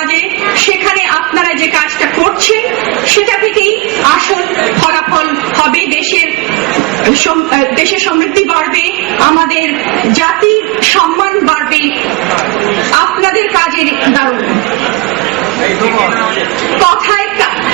সমাজে, সেখানে আপনারা যে কাজটা করছেন সেটা থেকেই আসল ফলাফল হবে। দেশের সমৃদ্ধি বাড়বে, আমাদের জাতির সম্মান বাড়বে আপনাদের কাজের দারুণ।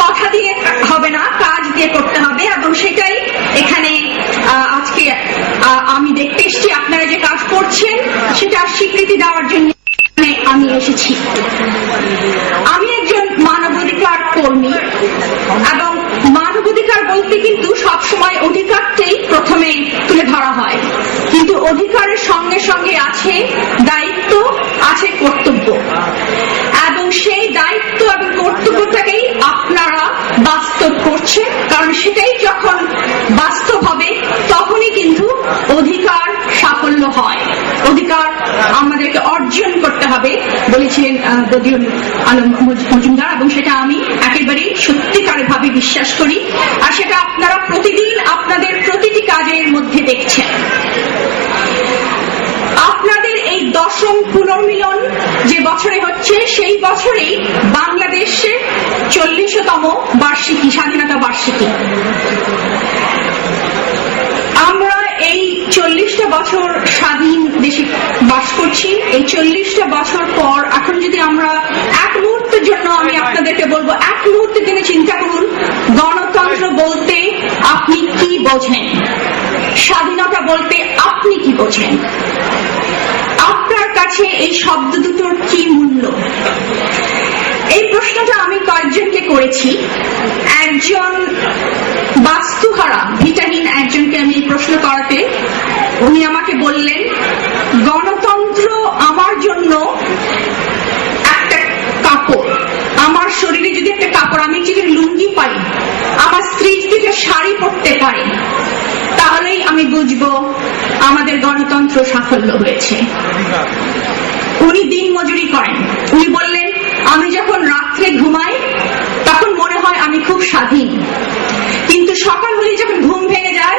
কথা দিয়ে হবে না, কাজ দিয়ে করতে হবে, এবং সেটাই এখানে আজকে আমি দেখতে এসেছি। আপনারা যে কাজ করছেন সেটা স্বীকৃতি দেওয়ার জন্য আমি এসেছি। আমি একজন মানবাধিকার কর্মী, এবং মানবাধিকার বলতে কিন্তু সবসময় অধিকারটাই প্রথমে তুলে ধরা হয়, কিন্তু অধিকারের সঙ্গে সঙ্গে আছে দায়িত্ব, আছে কর্তব্য, এবং সেই দায়িত্ব এবং কর্তব্যটাকেই আপনারা বাস্তব করছেন। কারণ সেটাই যখন বাস্তব হবে তখনই কিন্তু অধিকার সাফল্য হয়। অধিকার আমাদেরকে অর্জন করতে হবে বলেছিলেন বদিউল আলম মজুমদার, এবং সেটা আমি একেবারেই সত্যিকার ভাবে বিশ্বাস করি। আর সেটা আপনারা প্রতিদিন আপনাদের প্রতিটি কাজের মধ্যে দেখছেন। আপনাদের এই 10ম পুনর্মিলন যে বছরে হচ্ছে, সেই বছরেই বাংলাদেশের 40তম বার্ষিকী, স্বাধীনতা বার্ষিকী। আমরা এই 40টা বছর স্বাধীন দেশে বাস করছি। এই 40টা বছর পর এখন যদি আমরা এক মুহূর্তের জন্য, আমি আপনাদেরকে বলবো, এক মুহূর্তের জন্য চিন্তা করুন, গণতন্ত্র বলতে আপনি কি বোঝেন, স্বাধীনতা বলতে আপনি কি বোঝেন, আপনার কাছে এই শব্দ দুটোর কি মূল্য? এই প্রশ্নটা আমি কয়েকজনকে করেছি। একজন বাস্তুহারা, ভিটাহীন একজনকে আমি এই প্রশ্ন করাতে উনি আমাকে বললেন, গণতন্ত্র আমার জন্য একটা কাপড়। আমার শরীরে যদি একটা কাপড়, আমি যদি লুঙ্গি পাই, আমার স্ত্রী যদি একটা শাড়ি পরতে পারে, তাহলেই আমি বুঝবো আমাদের গণতন্ত্র সাফল্য হয়েছে। উনি দিন মজুরি করেন। উনি বললেন, আমি যখন রাত্রে ঘুমাই তখন মনে হয় আমি খুব স্বাধীন, কিন্তু সকাল হলে যখন ঘুম ভেঙে যায়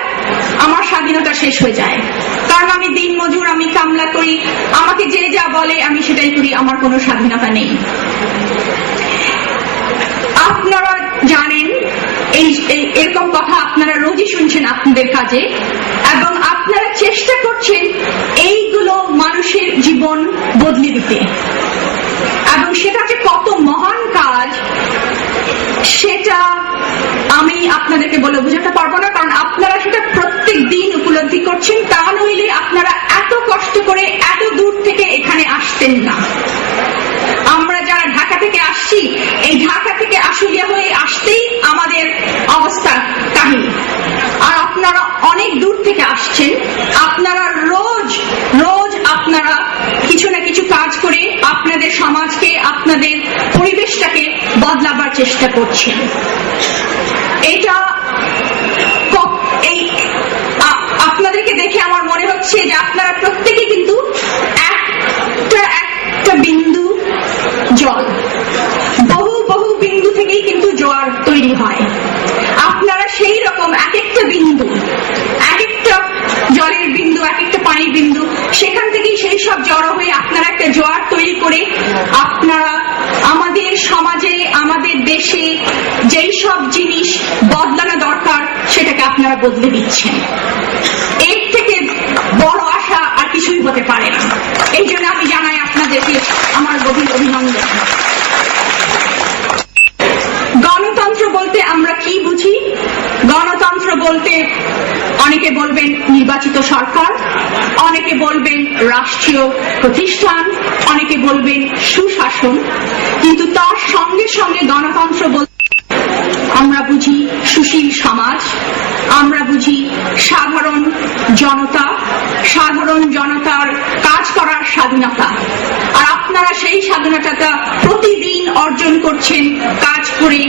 আমার স্বাধীনতা শেষ হয়ে যায়। কারণ আমি দিন মজুর, আমি কামলা করি, আমাকে যে যা বলে আমি সেটাই করি, আমার কোনো স্বাধীনতা নেই। আপনারা জানেন এরকম কথা আপনারা রোজই শুনছেন আপনাদের কাজে, এবং আপনারা চেষ্টা করছেন এইগুলো মানুষের জীবন বদলে দিতে, এবং সেটা যে কত মহান কাজ সেটা আমি আপনাদেরকে বলে বোঝাতে পারবো না, কারণ আপনারা সেটা প্রত্যেক দিন উপলব্ধি করছেন। তা নইলে আপনারা এত কষ্ট করে এত দূর থেকে এখানে আসতেন না। আমরা যারা ঢাকা থেকে আসছি, এই ঢাকা থেকে আশুলিয়া হয়ে আসতেই আমাদের অবস্থা কাহিনী। আর আপনারা অনেক দূর থেকে আসছেন, আপনারা রোজ রোজ আপনারা কিছু না কিছু কাজ করে আপনাদের সমাজকে, আপনাদের পরিবেশটাকে বদলাবার চেষ্টা করছেন। এটা আপনাদেরকে দেখে আমার মনে হচ্ছে যে আপনারা প্রত্যেকে কিন্তু একটা বিন্দু জল, বহু বহু বিন্দু থেকেই কিন্তু জোয়ার তৈরি হয়। আপনারা সেই রকম এক একটা বিন্দু, এক একটা জলের বিন্দু, এক একটা পানির বিন্দু, সেখান থেকেই সেই সব জড়ো হয়ে আপনারা একটা জোয়ার তৈরি করে আপনারা আমাদের সমাজে, আমাদের দেশে যেই সব জিনিস বদলানো দরকার সেটাকে আপনারা বদলে দিচ্ছেন। এর থেকে বড় আশা আর কিছুই হতে পারে না। এই জন্য আমি জানাই আপনাদেরকে আমার গভীর অভিনন্দন। গণতন্ত্র বলতে আমরা কি বুঝি? গণতন্ত্র বলতে অনেকে বলবেন নির্বাচিত সরকার, অনেকে বলবেন রাষ্ট্রীয় প্রতিষ্ঠান, অনেকে বলবেন সুশাসন, কিন্তু তার সঙ্গে সঙ্গে গণতন্ত্র বলতে আমরা বুঝি সুশীল সমাজ, আমরা বুঝি সাধারণ জনতা, সাধারণ জনতার কাজ করার স্বাধীনতা। আর আপনারা সেই স্বাধীনতাটা প্রতিদিন অর্জন করছেন কাজ করে,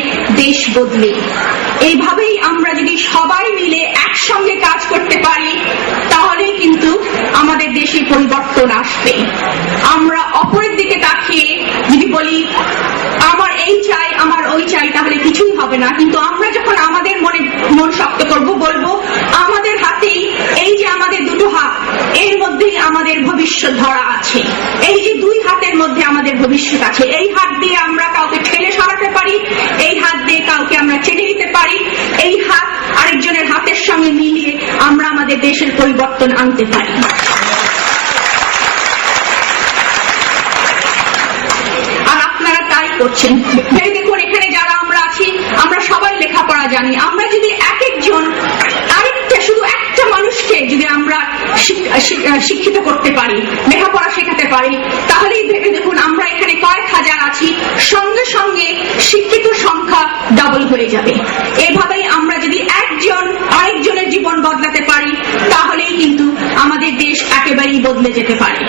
দেশ বদলে। এইভাবেই আমরা যদি সবাই মিলে একসঙ্গে কাজ করতে পারি তাহলে কিন্তু আমাদের দেশে পরিবর্তন আসবে। আমরা অপরের দিকে তাকিয়ে যদি বলি আমার এই চাই, আমার ওই চাই, তাহলে কিছুই হবে না। কিন্তু আমরা যখন আমাদের মন শক্ত করব, বলবো আমাদের হাতেই, এই যে আমাদের দুটো হাত, এর মধ্যেই আমাদের ভবিষ্যৎ ধরা আছে। এই যে দুই হাতের মধ্যে আমাদের ভবিষ্যৎ আছে, এই হাত দিয়ে দেশের পরিবর্তন আনতে পারি। আর আপনারা তাই করছেন। ভেবে দেখুন, এখানে যারা আমরা আছি, আমরা সবাই লেখাপড়া জানি। আমরা যদি এক একজন আরেকটা, শুধু একটা মানুষকে যদি আমরা শিক্ষিত করতে পারি, লেখাপড়া শেখাতে পারি, তাহলেই ভেবে দেখুন আমরা এখানে কয়েক হাজার আছি, সঙ্গে সঙ্গে শিক্ষিত সংখ্যা ডাবল হয়ে যাবে। এভাবেই আমরা যদি একজন আরেকজনের জীবন বদলাতে পারি, তাহলেই কিন্তু আমাদের দেশ একেবারেই বদলে যেতে পারে।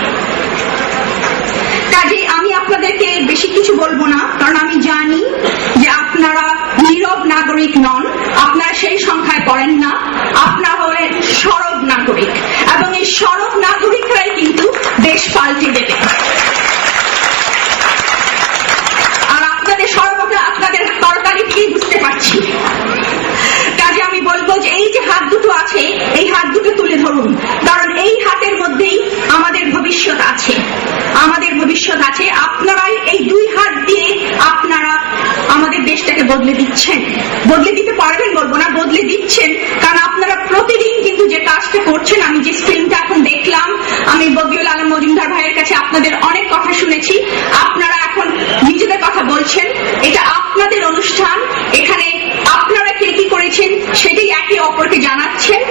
কাজেই আমি আপনাদেরকে বেশি কিছু বলবো না, কারণ আমি জানি যে আপনারা নীরব নাগরিক নন, আপনারা সেই সংখ্যায় পড়েন না, আপনারা হলেন সরব নাগরিক, এবং এই সরব নাগরিকরাই কিন্তু দেশ পাল্টে দেবে। আর আপনাদের সরবটা আপনাদের তরকারি কি বুঝতে পারছি। কাজে আমি বলবো যে এই যে হাত দুটো আছে, এই হাত দুটো তুলে ধরুন, কারণ এই হাতের মধ্যেই আমাদের ভবিষ্যৎ আছে, আমাদের ভবিষ্যৎ আছে। আপনারাই এই দুই হাত দিয়ে আপনারা আমাদের দেশটাকে বদলে দিচ্ছেন, বদলে দিতে পারবেন বলবো না, বদলে দিচ্ছেন। কারণ আপনারা প্রতিদিন কিন্তু যে কাজটা করছেন, আমি যে স্ক্রিনটা এখন দেখলাম, আমি বদিউল আলম মজুমদার ভাইয়ের কাছে আপনাদের অনেক কথা শুনেছি, আপনারা এখন নিজেদের কথা বলছেন, এটা আপনাদের অনুষ্ঠান, এখানে আপনারা কে কি করেছেন সেটাই একে অপরকে জানাচ্ছেন,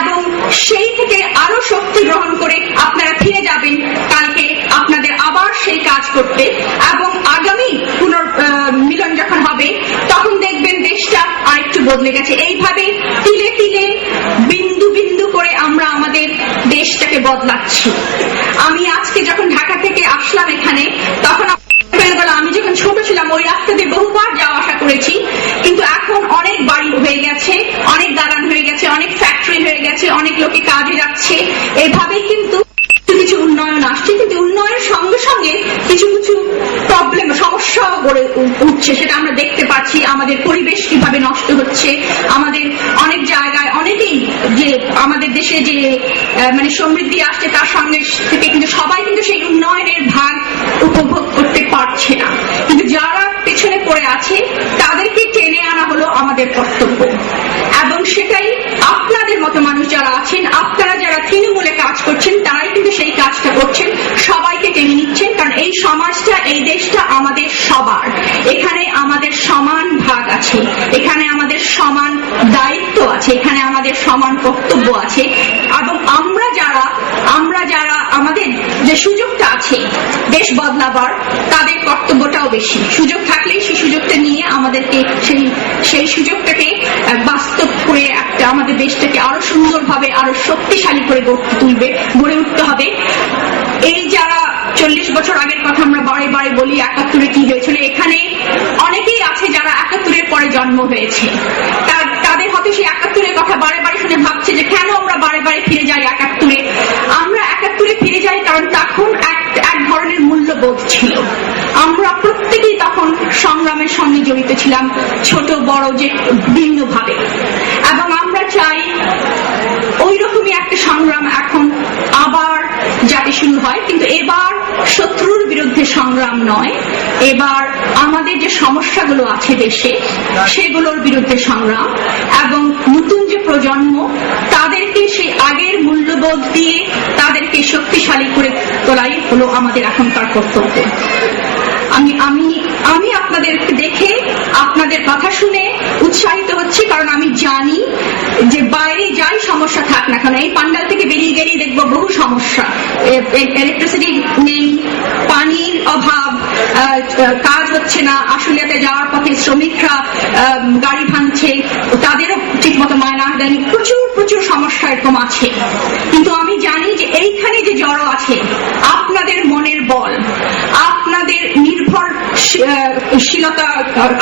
এবং সেই থেকে আরো শক্তি গ্রহণ করে আপনারা ফিরে যাবেন কালকে আপনাদের আবার সেই কাজ করতে, এবং আগামী পুনর্মিলন যখন হবে তখন দেখবেন দেশটা আরেকটু বদলে গেছে। এইভাবে তিলে তিলে, বিন্দু বিন্দু করে আমরা আমাদের দেশটাকে বদলাচ্ছি। আমি আজকে যখন ঢাকা থেকে আসলাম এখানে, তখন আমি যখন ছোট ছিলাম ওই রাস্তা দিয়ে বহুবার যাওয়া আসা করেছি, কিন্তু এখন অনেক বাড়ি হয়ে গেছে, অনেক দালান হয়ে গেছে, অনেক ফ্যাক্টরি হয়ে গেছে, অনেক লোকে কাজে যাচ্ছে, এভাবেই কিন্তু কিছু উন্নয়ন আসছে। কিন্তু উন্নয়নের সঙ্গে সঙ্গে কিছু কিছু প্রবলেম, সমস্যা গড়ে উঠছে, সেটা আমরা দেখতে পাচ্ছি। আমাদের পরিবেশ কিভাবে নষ্ট হচ্ছে, আমাদের অনেক জায়গায় অনেকেই যে আমাদের দেশে যে মানে সমৃদ্ধি আসছে, তার সঙ্গে থেকে কিন্তু সবাই কিন্তু সেই উন্নয়নের ভাগ উপভোগ করতে পারছে না। কিন্তু যারা পেছনে পড়ে আছে তাদেরকে টেনে আনা হলো আমাদের কর্তব্য, এবং সেটাই আপনাদের মতো মানুষ যারা আছেন, আপনারা যারা তৃণমূলে কাজ করছেন, তারাই কিন্তু সেই কাজটা করছেন, সবাইকে টেনে নিচ্ছেন। কারণ এই সমাজটা, এই দেশটা আমাদের সবার, এখানে আমাদের সমান ভাগ আছে, এখানে আমাদের সমান দায়িত্ব আছে, এখানে আমাদের সমান কর্তব্য আছে, এবং আমরা যারা আমাদের যে সুযোগটা আছে দেশ বদলাবার, তাদের কর্তব্যটাও বেশি। সুযোগ থাকলেই সেই সুযোগটা নিয়ে আমাদেরকে সেই সুযোগটাকে বাস্তব করে একটা আমাদের দেশটাকে আরো সুন্দরভাবে, আরো শক্তিশালী করে গড়ে উঠতে হবে। এই যারা 40 বছর আগের কথা আমরা বারে বারে বলি, 71-এ কি হয়েছিল, এখানে অনেকেই আছে যারা 71-এর পরে জন্ম হয়েছে, তাদের হয়তো সেই 71-এর কথা বারে বারে শুনে ভাবছে যে কেন আমরা বারে বারে ফিরে যাই 71-এ। আমরা 71-এ ফিরে যাই কারণ তখন এক ধরনের মূল্যবোধ ছিল, আমরা প্রত্যেকেই তখন সংগ্রামের সঙ্গে জড়িত ছিলাম, ছোট বড় যে ভিন্নভাবে, এবং আমরা চাই ওই রকমই একটা সংগ্রাম এখন আবার যাতে শুরু হয়। কিন্তু এবার শত্রুর বিরুদ্ধে সংগ্রাম নয়, এবার আমাদের যে সমস্যাগুলো আছে দেশে সেগুলোর বিরুদ্ধে সংগ্রাম, এবং নতুন যে প্রজন্ম তাদেরকে সেই আগের মূল্যবোধ দিয়ে তাদেরকে শক্তিশালী করে তোলাই হলো আমাদের এখনকার কর্তব্য। আমি আপনাদেরকে দেখে, আপনাদের কথা শুনে উৎসাহিত হচ্ছি, কারণ আমি জানি যে বাইরে যাই সমস্যা থাক না কেন, এই পান্ডাল থেকে বেরিয়ে গেলেই দেখবো বহু সমস্যা, ইলেকট্রিসিটি নেই, পানির অভাব, কাজ হচ্ছে না, আশুলিয়াতে যাওয়ার পথে শ্রমিকরা গাড়ি ভাঙছে, তাদেরও ঠিক মতো মায়না দেয়নি, প্রচুর প্রচুর সমস্যা এরকম আছে। কিন্তু আমি জানি যে এইখানে যে জড়ো আছে আপনাদের মনের বল, আপনাদের নির্ভরশীলতা,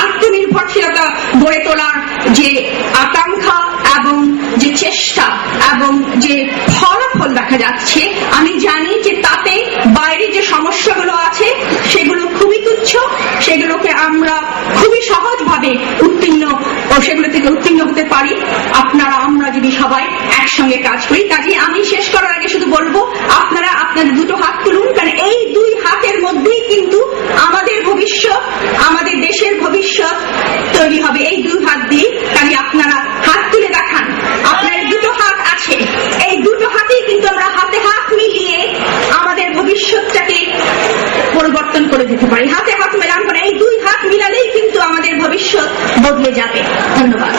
আত্মনির্ভরশীলতা গড়ে তোলার যে আকাঙ্ক্ষা এবং যে চেষ্টা এবং যে ফলাফল দেখা যাচ্ছে, আমি জানি যে তাতে বাইরে যে সমস্যাগুলো আছে সেগুলো খুবই তুচ্ছ, সেগুলোকে আমরা খুবই সহজভাবে সেগুলো থেকে উত্তীর্ণ হতে পারি আমরা যদি সবাই একসঙ্গে কাজ করি। কাজে আমি শেষ করার আগে শুধু বলবো, আপনারা আপনাদের দুটো হাত তুলুন, কারণ এই দুই হাতের মধ্যেই কিন্তু আমাদের ভবিষ্যৎ, আমাদের দেশের ভবিষ্যৎ তৈরি হবে এই দুই হাত দিয়ে। কাজে আপনারা হাত তুলে দেখান, আপনার দুটো হাত আছে, এই বদলে যাবে। ধন্যবাদ।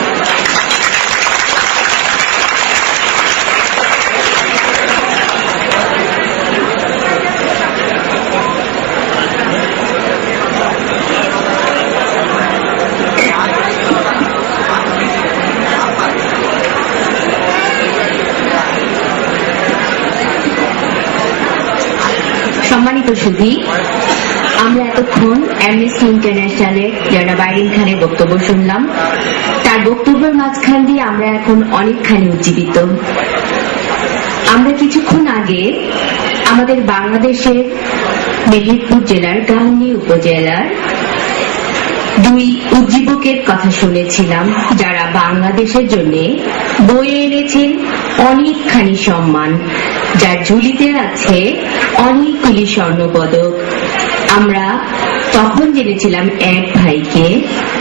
সম্মানিত সুধী, আমরা এতক্ষণ অ্যামনেস্টি ইন্টারন্যাশনালের জনাব আইরিন খানের বক্তব্য শুনলাম। তার বক্তব্যের মাঝখান দিয়ে আমরা এখন অনেকখানি উজ্জীবিত। আমরা কিছুক্ষণ আগে আমাদের বাংলাদেশের মেহেরপুর জেলার গাংনী উপজেলার দুই উজ্জীবকের কথা শুনেছিলাম, যারা বাংলাদেশের জন্য বয়ে এনেছেন অনেকখানি সম্মান, যার ঝুলিতে আছে অনেকগুলি স্বর্ণপদক। আমরা তখন জেনেছিলাম এক ভাইকে,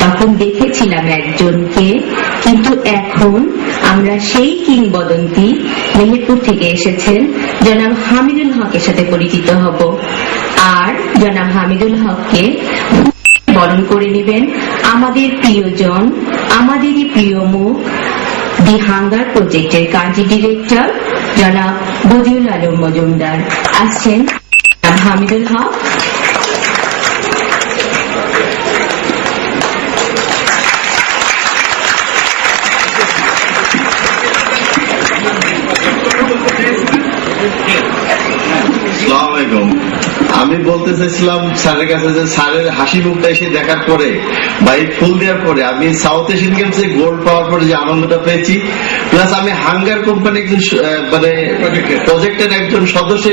তখন দেখেছিলাম একজনকে, কিন্তু এখন আমরা সেই কিংবদন্তি মেহেরপুর থেকে এসেছেন জনাব হামিদুল হকের সাথে পরিচিত হব। আর জনাব হামিদুল হককে বরণ করে নেবেন আমাদের প্রিয়জন, আমাদেরই প্রিয় মুখ, দি হাঙ্গার প্রজেক্টের কাজী ডিরেক্টর জনাব বদিউল আলম মজুমদার। আসছেন হামিদুল হক। আমি বলতে চাইছিলাম স্যারের কাছে যে স্যারের হাসি মুখটা এসে দেখার পরে বা এই ফুল দেওয়ার পরে আমি সাউথ এশিয়ান গেমসে গোল্ড পাওয়ার পরে যে আনন্দটা পেয়েছি, প্লাস আমি হাঙ্গার কোম্পানি একজন মানে প্রজেক্টের একজন সদস্য